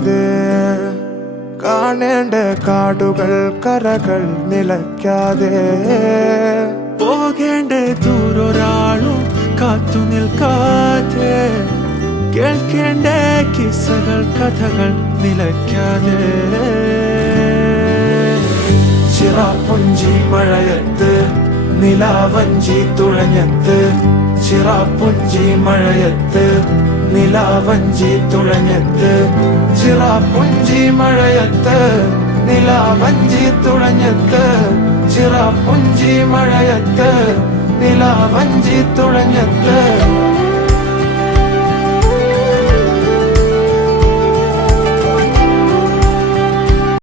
നിലയ്ക്കാതെ കാണേണ്ട കാടുകൾ കരകൾ നിലയ്ക്കാതെ പോകേണ്ട ദൂരൊരാളും കാത്തു നിൽക്കാതെ കേൾക്കേണ്ട കിസ്സകൾ കഥകൾ നിലയ്ക്കാതെ ചിറാപ്പുഞ്ചി മഴയത്ത് നിലാവഞ്ചി തുഴഞ്ഞത്ത് ചിറാപ്പുഞ്ചി മഴയത്ത് നിലാവഞ്ചി തുഴഞ്ഞത്ത് ചിറാപ്പുഞ്ചി മഴയത്ത് നിലാവഞ്ചി തുഴഞ്ഞത്ത് ചിറാപ്പുഞ്ചി മഴയത്ത് നിലാവഞ്ചി തുഴഞ്ഞത്ത്